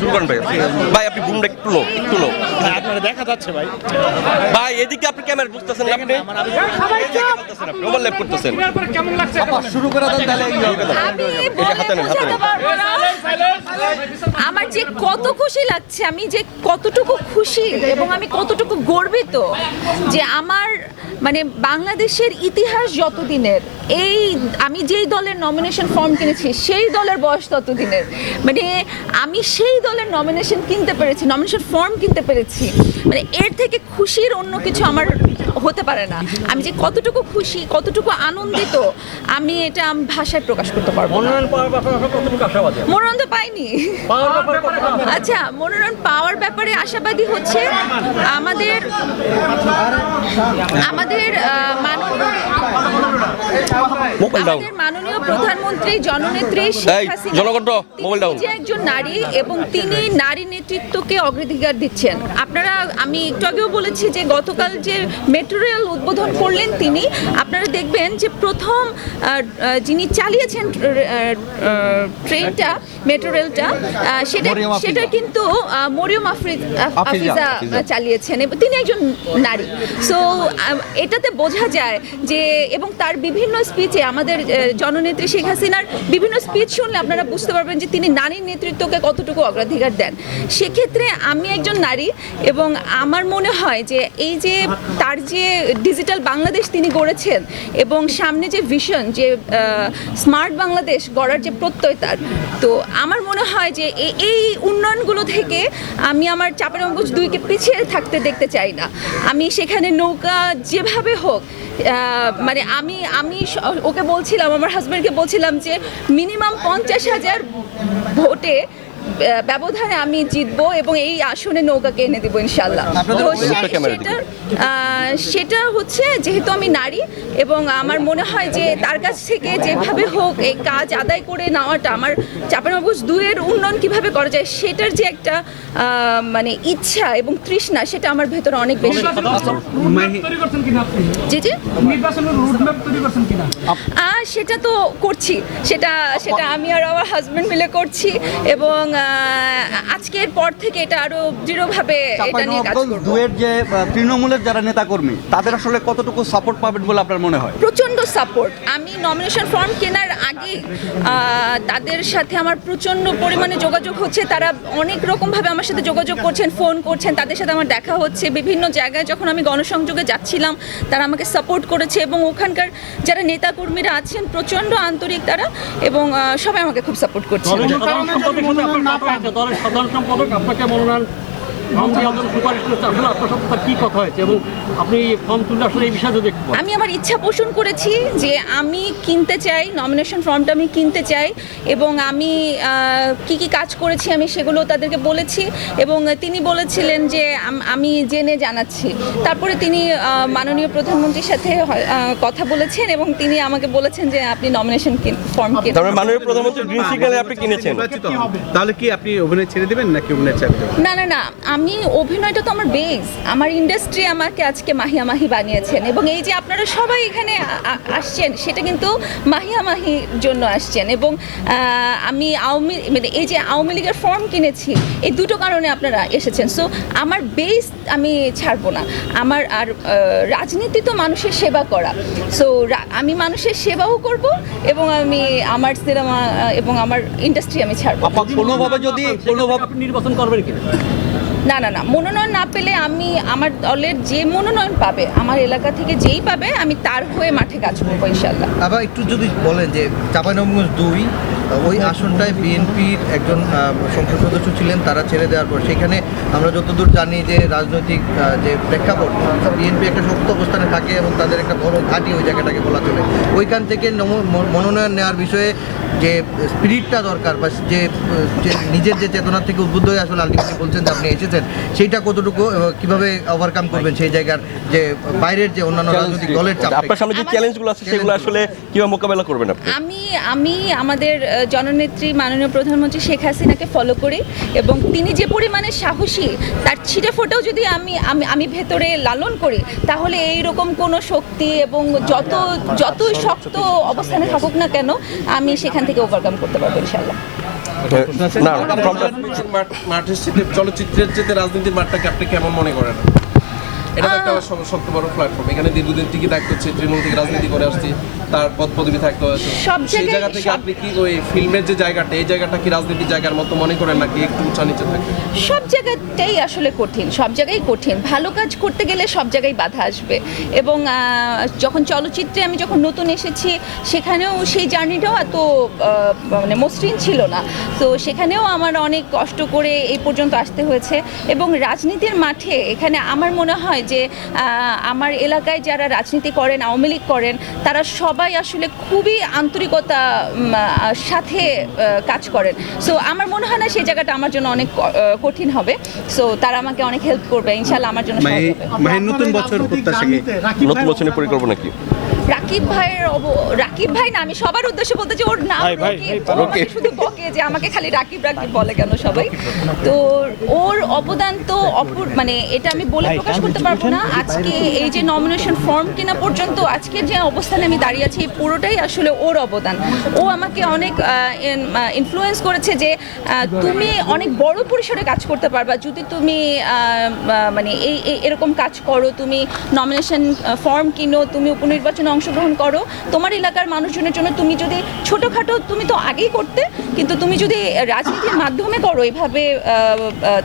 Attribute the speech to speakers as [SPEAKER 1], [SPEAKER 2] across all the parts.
[SPEAKER 1] শুরু করেন ভাই ভাই আপনি বুমটা একটু লো একটু লো।
[SPEAKER 2] আপনারা দেখা যাচ্ছে ভাই।
[SPEAKER 1] ভাই এদিকে আপনি ক্যামেরা বুঝতেছেন আপনি? ওভারল্যাপ করতেছেন।
[SPEAKER 3] শুরু করে দেন তাহলে এই হবে।
[SPEAKER 4] আমি
[SPEAKER 1] এটা হাতে নেন, হাতে নেন।
[SPEAKER 4] আমার যে কত খুশি লাগছে আমি যে কতটুকু খুশি এবং আমি কতটুকু গর্বিত যে আমার মানে বাংলাদেশের ইতিহাস যতদিনের এই আমি যেই দলের নমিনেশন ফর্ম কিনেছি সেই দলের বয়স ততদিনের। মানে আমি সেই দলের নমিনেশন কিনতে পেরেছি নমিনেশন ফর্ম কিনতে পেরেছি। মানে এর থেকে খুশির অন্য কিছু আমার হতে পারে না। আমি যে কতটুকু খুশি কতটুকু আনন্দিত আমি এটা ভাষায় প্রকাশ করতে পারব
[SPEAKER 2] মনোনয়ন
[SPEAKER 4] তো পাইনি। আচ্ছা মনোনয়ন পাওয়ার ব্যাপারে আশাবাদী হচ্ছে আমাদের আমাদের মাননীয়
[SPEAKER 1] মোবাইল ডাউন
[SPEAKER 4] মাননীয় প্রধানমন্ত্রী জননেত্রী শেখ হাসিনা
[SPEAKER 1] মোবাইল ডাউন।
[SPEAKER 4] একজন নারী এবং তিনি নারী নেতৃত্বকে অগ্রাধিকার দিচ্ছেন। আপনারা আমি একটু আগেও বলেছি যে গতকাল যে মেট্রো রেল উদ্বোধন করলেন তিনি আপনারা দেখবেন যে প্রথম যিনি চালিয়েছেন ট্রেনটা মেট্রো রেলটা সেটা সেটা কিন্তু আহ, মরিয়ম
[SPEAKER 3] আফিজা।
[SPEAKER 4] চালিয়েছেন। এবং তিনি একজন নারী। সো এটাতে বোঝা যায় যে এবং তার বিভিন্ন স্পিচে আমাদের জননেত্রী শেখ হাসিনার বিভিন্ন স্পিচ শুনলে আপনারা বুঝতে পারবেন যে তিনি নারীর নেতৃত্বকে কতটুকু অগ্রাধিকার দেন। সেক্ষেত্রে আমি একজন নারী এবং আমার মনে হয় যে এই যে তার যে ডিজিটাল বাংলাদেশ তিনি গড়েছেন এবং সামনে যে ভিশন যে স্মার্ট বাংলাদেশ গড়ার যে প্রত্যয় তার, তো আমার মনে হয় যে এই উন্নয়নগুলো থেকে আমি আমার চাপের অঙ্কুশ দুইকে পিছিয়ে থাকতে দেখতে চাই না। আমি সেখানে নৌকা যেভাবে হোক মানে আমি আমি ওকে বলছিলাম আমার হাজব্যান্ডকে বলছিলাম যে মিনিমাম পঞ্চাশ হাজার ভোটে ব্যবধানে আমি জিতবো এবং এই আসনে নৌকাকে এনে দেবো ইনশাল্লাহ তো। সেটা সেটা হচ্ছে যেহেতু আমি নারী এবং আমার মনে হয় যে তার কাছ থেকে যেভাবে হোক এই কাজ আদায় করে নেওয়াটা আমার চাপানবাবুজ দুয়ের উন্নয়ন কীভাবে করা যায় সেটার যে একটা মানে ইচ্ছা এবং তৃষ্ণা সেটা আমার ভেতরে অনেক বেশি। জি জি। সেটা তো করছি। সেটা সেটা আমি আর আমার হাজবেন্ড মিলে করছি এবং আজকের পর থেকে এটা আরও দৃঢ়ভাবে এটা নিয়ে কাজ করব।
[SPEAKER 3] দুয়ের যে তৃণমূলের যারা নেতাকর্মী তাদের আসলে কতটুকু সাপোর্ট পাবেন বলে আপনার মনে হয়?
[SPEAKER 4] প্রচণ্ড সাপোর্ট আমি নমিনেশন ফর্ম কেনার আগে তাদের সাথে আমার প্রচণ্ড পরিমাণে যোগাযোগ হচ্ছে। তারা অনেক রকমভাবে আমার সাথে যোগাযোগ করছেন ফোন করছেন তাদের সাথে আমার দেখা হচ্ছে। বিভিন্ন জায়গায় যখন আমি গণসংযোগে যাচ্ছিলাম তারা আমাকে সাপোর্ট করেছে এবং ওখানকার যারা নেতাকর্মীরা আছেন প্রচণ্ড আন্তরিক তারা এবং সবাই আমাকে খুব সাপোর্ট করছে।
[SPEAKER 2] আপনার দলের সাধারণ সম্পাদক আপনাকে মনোনয়ন ফর্ম দেওয়ার জন্য সুপারিশ করেছে আসলে আপনার সাথে তার কি কথা হয়েছে এবং আপনি ফর্ম তুললে আসলে এই বিষয়ে যদি
[SPEAKER 4] আমি আমার ইচ্ছা পোষণ করেছি যে আমি কিনতে চাই নমিনেশন ফর্মটা আমি কিনতে চাই এবং আমি কি কি কাজ করেছি আমি সেগুলো তাদেরকে বলেছি এবং তিনি বলেছিলেন যে আমি জেনে জানাচ্ছি। তারপরে তিনি মাননীয় প্রধানমন্ত্রীর সাথে কথা বলেছেন এবং তিনি আমাকে বলেছেন যে আপনি নমিনেশন ফর্ম
[SPEAKER 1] তারপরে মাননীয় প্রধানমন্ত্রী গ্রিন সিগন্যালে আপনি কিনেছেন।
[SPEAKER 5] তাহলে কি আপনি অভিনয় ছেড়ে দেবেন নাকি অভিনয় চালিয়ে
[SPEAKER 4] না না না আমি অভিনয়টা তো আমার বেস আমার ইন্ডাস্ট্রি আমাকে আজকে মাহিয়া মাহি বানিয়েছেন। এবং এই যে আপনারা সবাই এখানে আসছেন সেটা কিন্তু মাহিয়া মাহির জন্য আসছেন। এবং আমি আওয়ামী মানে এই যে আওয়ামী লীগের ফর্ম কিনেছি এই দুটো কারণে আপনারা এসেছেন। সো আমার বেস আমি ছাড়বো না। আমার আর রাজনীতি তো মানুষের সেবা করা। সো আমি মানুষের সেবাও করব এবং আমি আমার সিনেমা এবং আমার ইন্ডাস্ট্রি আমি ছাড়বো।
[SPEAKER 3] কোনোভাবে যদি কোনোভাবে
[SPEAKER 2] নির্বাচন করবেন কিনা?
[SPEAKER 4] না না না, মনোনয়ন না পেলে আমি আমার দলের যে মনোনয়ন পাবে, আমার এলাকা থেকে যেই পাবে, আমি তার হয়ে মাঠে কাজ করব ইনশাল্লাহ
[SPEAKER 6] আবার একটু যদি বলেন যে চাপানগঞ্জ দুই ওই আসনটায় বিএনপির একজন সংসদ সদস্য ছিলেন তারা ছেড়ে দেওয়ার পর সেখানে আমরা যতদূর জানি যে রাজনৈতিক যে প্রেক্ষাপট বিএনপি একটা শক্ত অবস্থানে থাকে এবং তাদের একটা বড় ঘাঁটি ওই জায়গাটাকে বলা চলে ওইখান থেকে মনোনয়ন নেওয়ার বিষয়ে যে স্পিরিটটা দরকার বা যে যে নিজের যে চেতনা থেকে উদ্বুদ্ধ হয়ে আসলে আলটিমেটলি বলছেন যে আপনি এসেছেন সেইটা কতটুকু কীভাবে ওভারকাম করবেন সেই জায়গার যে বাইরের যে অন্যান্য রাজনৈতিক দলের চাপ
[SPEAKER 1] আপনার সামনে যে চ্যালেঞ্জগুলো আছে সেগুলো আসলে কীভাবে মোকাবেলা করবেন আপনি?
[SPEAKER 4] আমি আমি আমাদের জননেত্রী মাননীয় প্রধানমন্ত্রী শেখ হাসিনাকে ফলো করি এবং তিনি যে পরিমাণে সাহসী তার ছিটে ফোটাও যদি আমি আমি আমি ভেতরে লালন করি তাহলে এই রকম কোনো শক্তি এবং যত যতই শক্ত অবস্থানে থাকুক না কেন আমি সেখান থেকে ওভারকাম করতে পারব
[SPEAKER 7] মাঠের চলচ্চিত্রের চেয়ে রাজনীতির মাঠটাকে আপনি কেমন মনে করেন এটা একটা সবচেয়ে বড় প্ল্যাটফর্ম এখানে দীর্ঘদিন টিকে থাকতে হচ্ছে তৃণমূল থেকে রাজনীতি করে আসছি তার পদ পদবি থাকতে হয়েছে
[SPEAKER 4] সব
[SPEAKER 7] সেই জায়গা থেকে আপনি কি ওই ফিল্মের যে জায়গাটা এই জায়গাটা কি রাজনীতির জায়গার মতো মনে করেন নাকি একটু উঁচা নিচে থাকে
[SPEAKER 4] সব জায়গাটাই আসলে কঠিন সব জায়গায় কঠিন। ভালো কাজ করতে গেলে সব জায়গায় বাধা আসবে। এবং যখন চলচ্চিত্রে আমি যখন নতুন এসেছি সেখানেও সেই জার্নিটাও এত মানে মসৃণ ছিল না। তো সেখানেও আমার অনেক কষ্ট করে এই পর্যন্ত আসতে হয়েছে। এবং রাজনীতির মাঠে এখানে আমার মনে হয় যে আহ, আমার এলাকায় যারা রাজনীতি করেন আওয়ামী লীগ করেন তারা সবাই আসলে খুবই আন্তরিকতা সাথে আহ, কাজ করেন। সো আমার মনে হয় না সেই জায়গাটা আমার জন্য অনেক আহ, কঠিন হবে। সো তারা আমাকে অনেক হেল্প করবে। ইনশাল্লাহ আমার জন্য
[SPEAKER 5] নতুন বছর প্রত্যাশা কি?
[SPEAKER 1] নতুন বছরের পরিকল্পনা কি?
[SPEAKER 4] রাকিব ভাইয়ের অব- রাকিব ভাই না আমি সবার উদ্দেশ্যে বলতে যে ওর নাম রকিব শুধু বকে যে আমাকে খালি রাকিব রাকিব বলে কেন সবাই? তো ওর অবদান তো অপুর মানে এটা আমি বলে প্রকাশ করতে পারব না। আজকে এই যে নমিনেশন ফর্ম কেনা পর্যন্ত আজকের যে অবস্থানে আমি দাঁড়িয়ে আছি এই পুরোটাই আসলে ওর অবদান। ও আমাকে অনেক ইনফ্লুয়েন্স করেছে যে তুমি অনেক বড় পরিসরে কাজ করতে পারবা। যদি তুমি মানে এই এই- এরকম কাজ করো তুমি নমিনেশন ফর্ম কিনো তুমি উপনির্বাচনে অংশগ্রহণ করো। তোমার এলাকার মানুষজনের জন্য তুমি যদি ছোটোখাটো তুমি তো আগেই করতে কিন্তু তুমি যদি রাজনীতির মাধ্যমে করো আহ,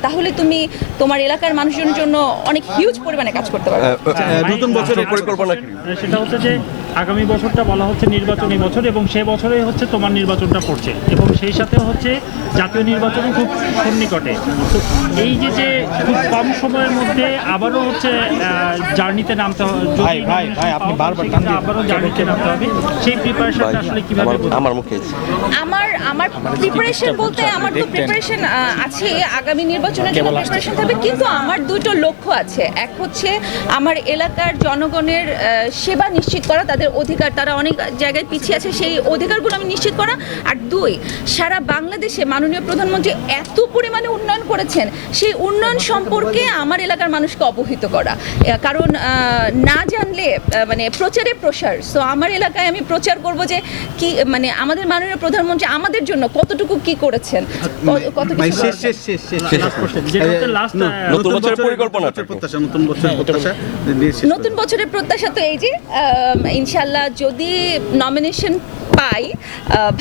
[SPEAKER 4] তাহলে তুমি তোমার এলাকার মানুষজনের জন্য অনেক হিউজ পরিমাণে কাজ করতে পারবে।
[SPEAKER 1] নতুন বছরের পরিকল্পনা কি?
[SPEAKER 8] সেটা হচ্ছে যে আগামী বছরটা বলা হচ্ছে নির্বাচনী বছর এবং সে বছরে হচ্ছে তোমার নির্বাচনটা পড়ছে এবং সেই সাথে হচ্ছে জাতীয় নির্বাচন খুব সন্নিকটে। তো এই যে যে খুব কম সময়ের মধ্যে আবারও হচ্ছে জার্নিতে নামতে হবে ভাই ভাই ভাই আপনি বারবার আবারও জার্নিতে নামতে হবে সেই প্রিপারেশনটা আসলে কীভাবে
[SPEAKER 1] আমার মুখে
[SPEAKER 4] আমার আমার প্রিপারেশন বলতে আমার তো প্রিপারেশন আছে। আগামী নির্বাচনের জন্য প্রিপারেশন থাকবে কিন্তু আমার দুটো লক্ষ্য আছে। এক হচ্ছে আমার এলাকার জনগণের সেবা নিশ্চিত করা তাদের অধিকার। তারা অনেক জায়গায় পিছিয়ে আছে সেই অধিকারগুলো আমি নিশ্চিত করা। আর দুই সারা বাংলাদেশে মাননীয় প্রধানমন্ত্রী এত পরিমাণে উন্নয়ন করেছেন সেই উন্নয়ন সম্পর্কে আমার এলাকার মানুষকে অবহিত করা। কারণ আহ, না জানলে আহ, মানে প্রচারে প্রসার সো আমার এলাকায় আমি প্রচার করব যে কি মানে আমাদের মাননীয় প্রধানমন্ত্রী আমাদের জন্য কতটুকু কি করেছেন? কত কিছু
[SPEAKER 1] নতুন বছরের পরিকল্পনা
[SPEAKER 5] নতুন বছরের প্রত্যাশা নতুন বছরের প্রত্যাশা দিয়ে শেষ
[SPEAKER 4] নতুন বছরের প্রত্যাশা তো এই যে ইনশাল্লাহ যদি নমিনেশন পাই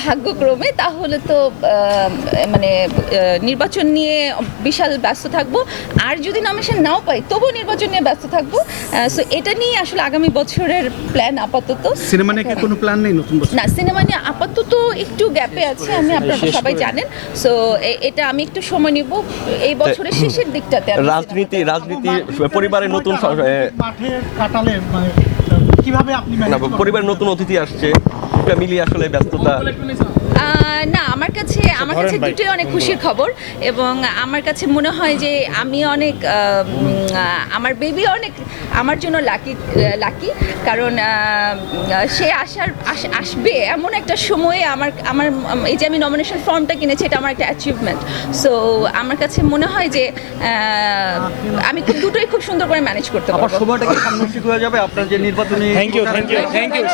[SPEAKER 4] ভাগ্যক্রমে তাহলে তো মানে নির্বাচন নিয়ে বিশাল ব্যস্ত থাকব। আর যদি নমিনেশন নাও পাই তবুও নির্বাচন নিয়ে ব্যস্ত থাকব। সো এটা নিয়ে আসলে আগামী বছরের প্ল্যান আপাতত।
[SPEAKER 5] সিনেমা নিয়ে কোনো প্ল্যান নেই নতুন বছর?
[SPEAKER 4] না সিনেমা নিয়ে আপাতত একটু গ্যাপে আছে আমি আপনারা সবাই জানেন। সো এটা আমি একটু সময় নিব। এই বছরের শেষের দিকটাতে
[SPEAKER 1] রাজনীতি রাজনীতি পরিবারের নতুন
[SPEAKER 8] কাটালে মানে কীভাবে আপনি
[SPEAKER 1] না পরিবারের নতুন অতিথি আসছে। মিলিয়ে আসলে ব্যস্ততা
[SPEAKER 4] না আমার কাছে আমার কাছে দুটোই অনেক খুশির খবর এবং আমার কাছে মনে হয় যে আমি অনেক আমার বেবি অনেক আমার জন্য লাকি লাকি কারণ সে আসার আসবে এমন একটা সময়ে আমার আমার এই যে আমি নমিনেশন ফর্মটা কিনেছি এটা আমার একটা অ্যাচিভমেন্ট সো আমার কাছে মনে হয় যে আমি দুটোই খুব সুন্দর করে ম্যানেজ করতে পারব।
[SPEAKER 3] সময়টা কি সামনে হয়ে যাবে? আপনার যে নির্বাচনী thank you thank you thank you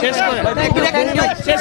[SPEAKER 3] শেষ